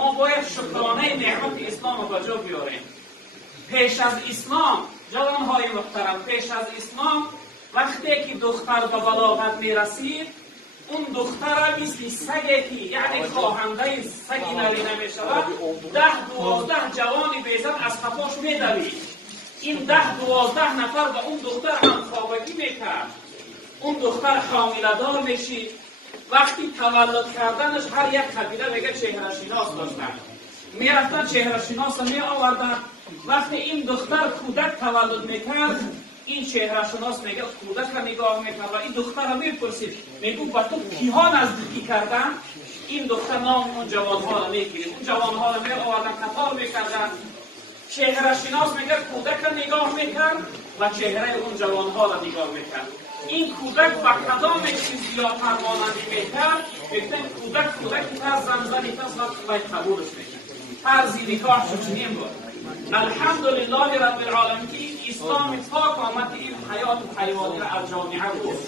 ما باید شکرانه نعمت اسلام رو به جا بیاریم. پیش از اسلام جوانهای محترم، پیش از اسلام وقتی که دختر به بلاغت میرسید، اون دختر مثل سگی که یعنی خواهنده سگی نرینه می شود 10-12 جوان بیزن از قفاش می دوید. این 10-12 نفر به اون دختر هم خوابگی میکرد. اون دختر حامله دار میشید. وقتی تولد کردنش هر یک قبیله میگه چهره شناس داشتن، میرفتن چهره شناس می آوردن. وقتی این دختر کودک تولد میکرد، این چهره شناس میگه کودک را نگاه میکرد و این دختر را میپرسید، میگو با تو کیها نزدیکی کردن؟ این دختر نام اون جوانها را میگیرید. اون جوانها را می آوردن قطار میکردن. چهره شناس میگه کودک را نگاه میکرد و چهره اون جوانها را نگاه میکرد. این کودک با کدام چیزی یا فرمانندی میکرد، بگتن کودکی تا زنزنی تا باید قبولش میکرد. طرزی نکاح شو چنین بود. الحمدلله رب العالمین که اسلام پاک آمد، این حیات حیوانی را از جامعه بود.